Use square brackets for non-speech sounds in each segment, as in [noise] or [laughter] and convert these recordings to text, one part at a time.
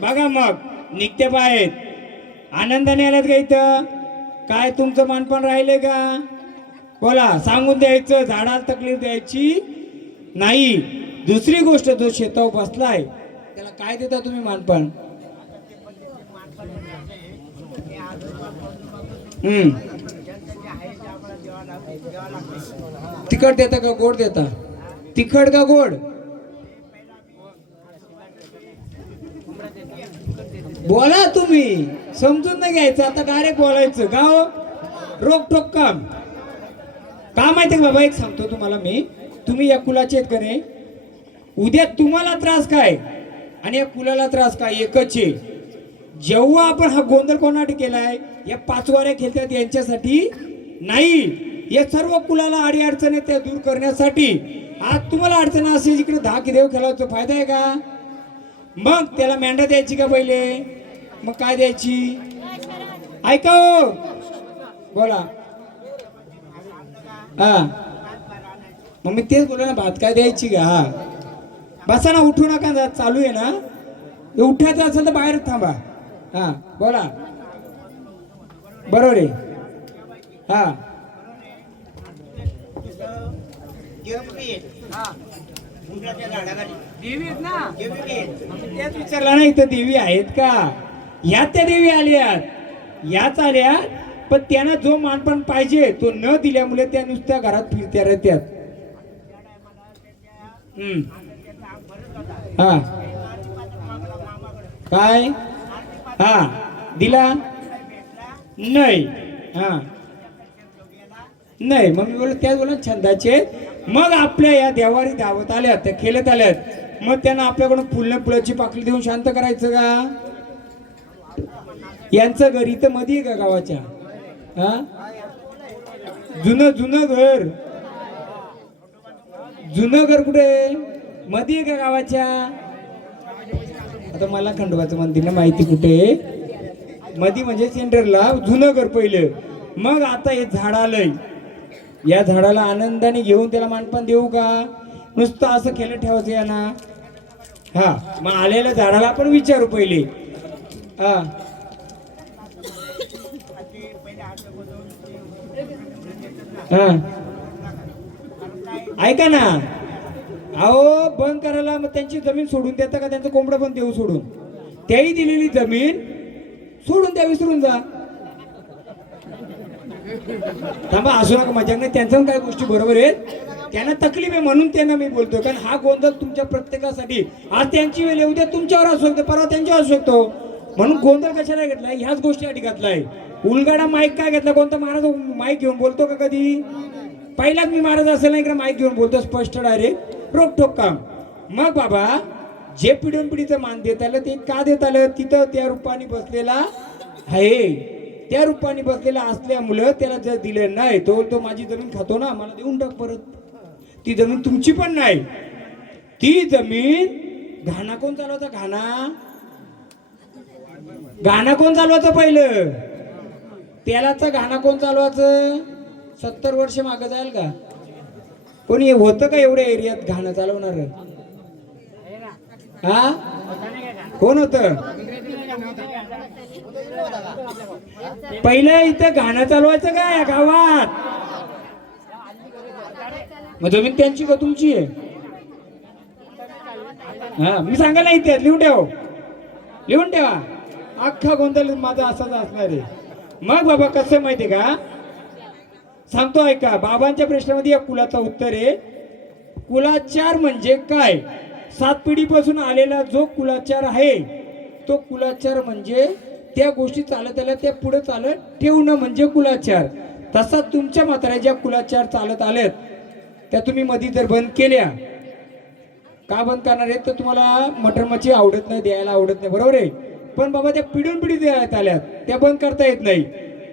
बघा मग निघते बाहेर. आनंदाने आल्यात का इथं? काय तुमचं मानपण राहिले का? बोला सांगून द्यायचं झाडाला तकलीफ द्यायची नाही. दुसरी गोष्ट जो शेतावर बसलाय त्याला काय देता तुम्ही मानपण तिखट देता का गोड देता? तिखट का गोड? बोला तुम्ही. समजून नाही घ्यायचं. आता डायरेक्ट बोलायचं. गाव हो? रोक काम. का माहिती आहे बाबा? एक सांगतो तुम्हाला मी. तुम्ही या कुलाचे आहेत नाही? उद्या तुम्हाला त्रास काय? आणि या कुलाला त्रास काय? एकच आहे. जेव्हा आपण हा गोंधळ कोणासाठी केलाय? या पाचवाऱ्या खेळतात यांच्यासाठी नाही. या सर्व कुलाला अडी अडचणी त्या दूर करण्यासाठी आज तुम्हाला अडचण असेल इकडे दहा की देव खेळायचा फायदा आहे का? मग त्याला मेंढा द्यायची का पहिले? मग काय द्यायची? ऐका हो. बोला. हा. मग मी तेच बोललो ना भात काय द्यायची का? हा. बसा ना उठू नका ना, चालू आहे ना. उठायचं असेल तर बाहेर थांबा. हा बोला. बरोबर आहे. हा. त्याच विचारला ना इथं देवी आहेत का? या त्या देवी आल्यात. याच आल्या पण त्यांना जो मानपण पाहिजे तो न दिल्यामुळे त्या नुसत्या घरात फिरत्या राहत्यात. हा. काय? हा. दिला? नाही. हा. नाही. मग मी बोल त्याच बोला छंदाचे. मग आपल्या या देवारी धावत आल्यात त्या खेळत आल्यात. मग त्यांना आपल्याकडून फुलं फुलाची पाकळी देऊन शांत करायचं का? यांचं घर इथं मध्ये आहे का गावाच्या? हा? जुनं जुनं घर. जुनं घर कुठे? मध्ये आहे का गावाच्या? आता मला खंडोबाचं म्हणते ना माहिती कुठे मधी मध्ये म्हणजे सेंटरला जुनं घर पहिलं. मग आता हे झाड आलंय. या झाडाला आनंदाने घेऊन त्याला मानपण देऊ का? नुसतं असं केलं ठेवायचं या ना हा मग आलेल्या झाडाला आपण विचारू पहिले. हा. ऐका ना. अहो बंद करायला मग त्यांची जमीन सोडून देता का? त्यांचं कोंबडं पण देऊ सोडून. त्याही दिलेली जमीन सोडून द्या विसरून जा. थांबा असू नका माझ्या नाही त्यांचं काय गोष्टी बरोबर आहेत? त्यांना तकलीफ आहे म्हणून त्यांना मी बोलतो कारण हा गोंधळ तुमच्या प्रत्येकासाठी. आज त्यांची वेळ उद्या तुमच्यावर असू शकतो परवा त्यांच्यावर असू शकतो. म्हणून गोंधळ कशाला घेतलाय? ह्याच गोष्टीसाठी घातलाय उलगाडा माईक काय घेतला? कोणता महाराज माईक घेऊन बोलतो का कधी? पहिलाच मी महाराज असेल नाही इकडे माईक घेऊन बोलतो स्पष्ट डायरेक्ट रोखोक काम. मग बाबा जे पिढून पिढीचं मान देत आलं ते का देत आलं? तिथं त्या रूपाने बसलेला आहे. त्या रूपाने बसलेला असल्यामुळं त्याला जर दिलं नाही तो तो माझी जमीन खातो ना मला देऊन टाक परत. ती जमीन तुमची पण नाही. ती जमीन घाणा कोण चालवायचा? घाणा? गाणं कोण चालवायचं पहिलं? तेलाचा गाणं कोण चालवायचं? सत्तर वर्ष मागं जाईल का? कोणी होतं का एवढ्या एरियात घाणं चालवणार? हा? कोण होत? पहिलं इथं घाणं चालवायचं का या गावात? मग जमीन त्यांची का तुमची? आहे हा मी सांगा ना इथे लिहून ठेव. लिहून ठेवा. अख्खा गोंधळ माझा असाच असणार आहे. मग बाबा कसं आहे माहिती आहे का? सांगतो ऐका. बाबांच्या प्रश्नामध्ये या कुलाचं उत्तर आहे. कुलाचार म्हणजे काय? सात पिढीपासून आलेला जो कुलाचार आहे तो कुलाचार म्हणजे त्या गोष्टी चालत आल्या त्या पुढे चालत ठेवणं म्हणजे कुलाचार. तसा तुमच्या म्हाताऱ्या ज्या कुलाचार चालत आलेत त्या तुम्ही मध्ये जर बंद केल्या का बंद करणार आहेत? तर तुम्हाला मटर मच्छी आवडत नाही द्यायला आवडत नाही. बरोबर आहे? पण बाबा त्या पिढून पिढी देण्यात आल्यात. त्या बंद करता येत नाही.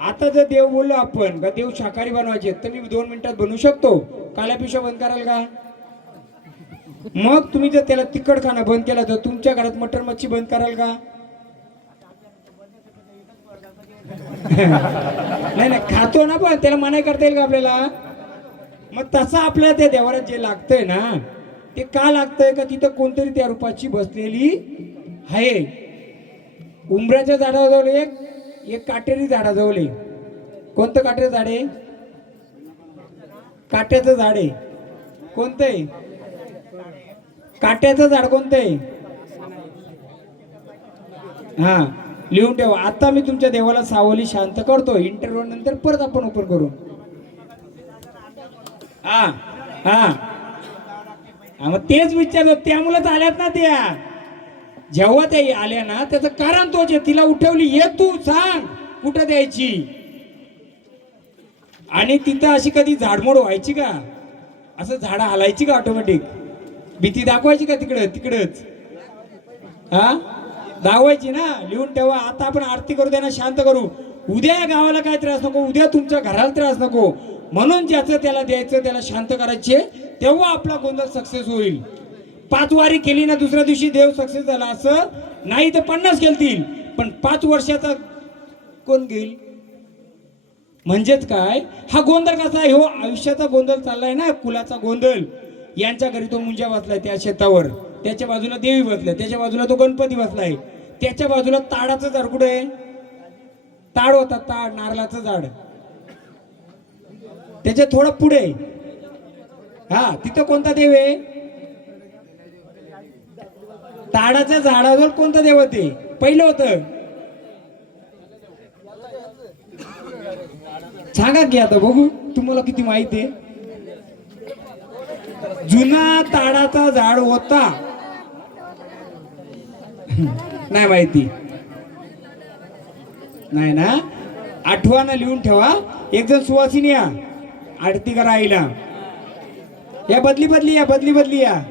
आता जर देव बोललो आपण का देव शाकाहारी बनवायचे तर मी दोन मिनिटात बनवू शकतो? काल्या पिशा बंद कराल का? मग तुम्ही जर त्याला तिखट खाणं बंद केलं तर तुमच्या घरात मटर मच्छी बंद कराल का? [laughs] नाही नाही खातो ना पण त्याला मनाई करता येईल का आपल्याला? मग तसं आपल्या त्या देवाला जे लागतंय ना ते का लागतंय? का तिथं कोणतरी त्या रूपाची बसलेली आहे. उंबऱ्याच्या झाडाजवळ एक एक काटेरी झाडाजवळ एक. कोणतं काटेरी झाड आहे? काट्याचं झाड आहे. कोणतं आहे? काट्याचं झाड कोणतं आहे? हा लिहून ठेवा. आता मी तुमच्या देवाला सावली शांत करतो. इंटरव्ह्यू नंतर परत आपण ओपन करू. हा हा. मग तेच विचारतो त्यामुळेच आल्यात ना त्या. जेव्हा ते आल्या ना त्याचं कारण तोच आहे. तिला उठवली ये तू सांग कुठं द्यायची? आणि तिथं अशी कधी झाडमोड व्हायची का? असं झाडं हलायची का ऑटोमॅटिक भीती दाखवायची का तिकडं तिकडच? हा? दाखवायची ना लिहून ठेवा. आता आपण आरती करू त्यांना शांत करू. उद्या या गावाला काय त्रास नको उद्या तुमच्या घराला त्रास नको. म्हणून ज्याचं त्याला द्यायचं त्याला शांत करायचे तेव्हा आपला गोंधळ सक्सेस होईल. पाच वारी केली ना दुसऱ्या दिवशी देव सक्सेस झाला असं नाही तर पन्नास केलतील पण पाच वर्षाचा कोण घेईल? म्हणजेच काय? हा गोंधळ कसा आहे? हो आयुष्याचा गोंधळ चाललाय ना कुलाचा गोंधळ. यांच्या घरी तो मुंजा बसलाय त्या शेतावर. त्याच्या बाजूला देवी बसलाय. त्याच्या बाजूला तो गणपती बसलाय. त्याच्या बाजूला ताडाचं झाड कुठे आहे? ताड होता ताड नारळाचं झाड. त्याच्या थोडं पुढे. हा तिथं कोणता देव आहे? ताडाच्या झाडावर कोणतं देव होते? पहिलं होतं. सांगा की आता बघू तुम्हाला किती माहिती आहे? जुना ताडाचा झाड होता. नाही माहिती. नाही ना? आठवानं लिहून ठेवा. एक जण सुवासिनी या. आरती करा आईला. या बदली बदली या बदली बदली या.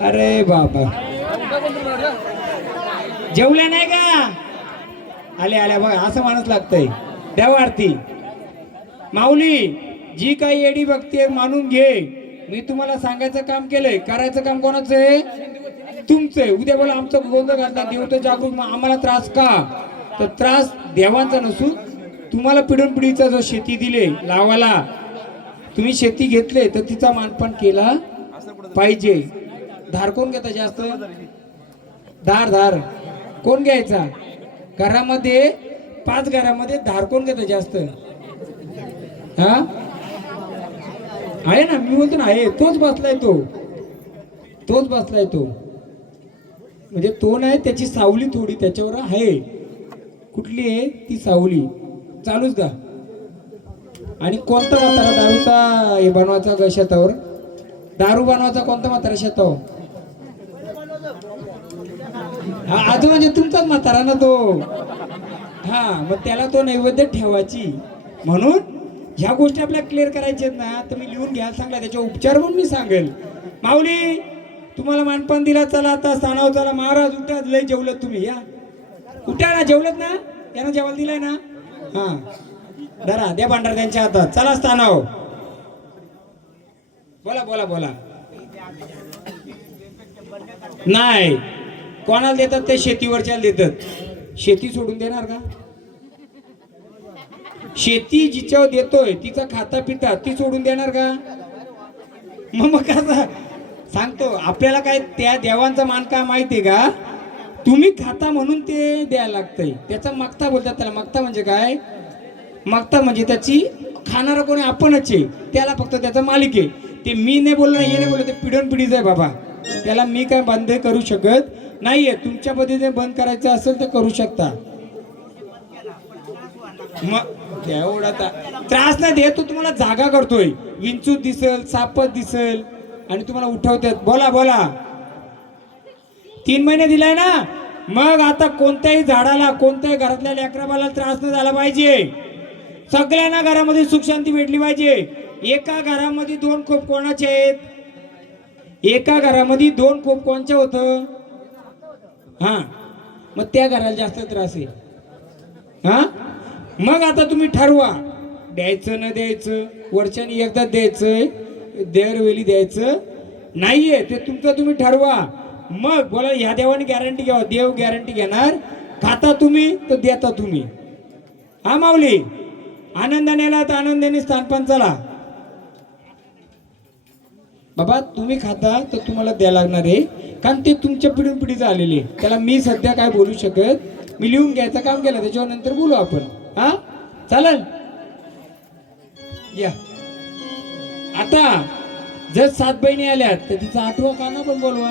अरे बाबा. जेवल्या नाही का? आले आल्या. बघा असं माणूस लागतंय. द्यावं आरती. माऊली जी काही येडी बघते मानून घे. मी तुम्हाला सांगायचं काम केलंय. करायचं काम कोणाचं आहे? तुमचं आहे. उद्या बोला आमचं गोंधळ घालता देव तर जागरूक आम्हाला त्रास का? तर त्रास देवांचा नसून तुम्हाला पिढून पिढीचा जो शेती दिले लावाला तुम्ही शेती घेतले तर तिचा मानपान केला पाहिजे. धार कोण घेता जास्त? धार धार. कोण घ्यायचा? घरामध्ये पाच घरामध्ये धार कोण घेतं जास्त? हा? आहे ना मी बोलतो ना आहे. तोच बसलाय तो. तोच बसलाय तो. म्हणजे तो नाही त्याची सावली थोडी त्याच्यावर आहे. कुठली आहे? ती सावली. चालूच का आणि कोणता म्हातारा दारूचा हे बनवायचा शेतावर दारू बनवायचा कोणता म्हातारा शेतावर? हा आजू म्हणजे तुमचाच म्हातारा ना तो. हा मग त्याला तो नैवेद्य ठेवायची. म्हणून ह्या गोष्टी आपल्या क्लिअर करायच्या आहेत ना तर मी लिहून घ्यायला सांगला त्याचे उपचार म्हणून मी सांगेल. माऊली तुम्हाला मानपान दिला चला आता स्थानावर चला. महाराज उठा लय जेवलत तुम्ही या. उठा ना जेवलत ना? यानं जेवायला दिलंय ना? हा. धरा द्या भांडार त्यांच्या हातात. चला स्थानाव बोला बोला बोला. नाही. कोणाला देतात? ते शेतीवरच्या देतात. शेती सोडून देणार का? शेती जिच्यावर देतोय तिचा खाता पिता ती सोडून देणार का? मग मग कसं? सांगतो आपल्याला काय त्या देवांचा मान का माहितीये का? तुम्ही खाता म्हणून ते द्यायला लागतंय. त्याचा मागता बोलतात त्याला. मागता म्हणजे काय? मागता म्हणजे त्याची खाणारा कोणी आपणच आहे. त्याला फक्त त्याचा मालिक आहे. ते मी नाही बोललो हे नाही बोललो ते पिढून पिढीचं आहे बाबा. त्याला मी काय बंद करू शकत नाहीये तुमच्या पद्धतीने बंद करायचं असेल तर करू शकता. मग एवढा त्रास नाही देत तो तुम्हाला जागा करतोय. विंचूत दिसल सापत दिसल आणि तुम्हाला उठवतात. बोला बोला. तीन महिने दिलाय ना? मग आता कोणत्याही झाडाला कोणत्याही घरातल्या लेकराबाला त्रास नाही झाला पाहिजे. सगळ्यांना घरामध्ये सुख शांती भेटली पाहिजे. एका घरामध्ये दोन खोप कोणाचे आहेत? एका घरामध्ये दोन खोप कोणचे होतं? हा. मग त्या घराला जास्त त्रास आहे. हा? मग आता तुम्ही ठरवा. द्यायचं न द्यायचं वर्षाने एकदा द्यायचं दरवेळी द्यायचं नाहीये ते तुमचं तुम्ही ठरवा. मग बोला ह्या देवाने गॅरंटी घ्यावा. देव गॅरंटी घेणार. खाता तुम्ही तर देता तुम्ही. हा माऊली? आनंदाने आला तर आनंदाने स्थानपान चला. बाबा तुम्ही खाता तर तुम्हाला द्यायला लागणार आहे. कारण ते तुमच्या पिढून पिढी आलेले त्याला मी सध्या काय बोलू शकत? मी लिहून घ्यायचं काम केलं त्याच्यावर नंतर बोलू आपण. हा? चालेल? या. आता जर सात बहिणी आल्यात तर तिचा आठवा काना पण बोलवा.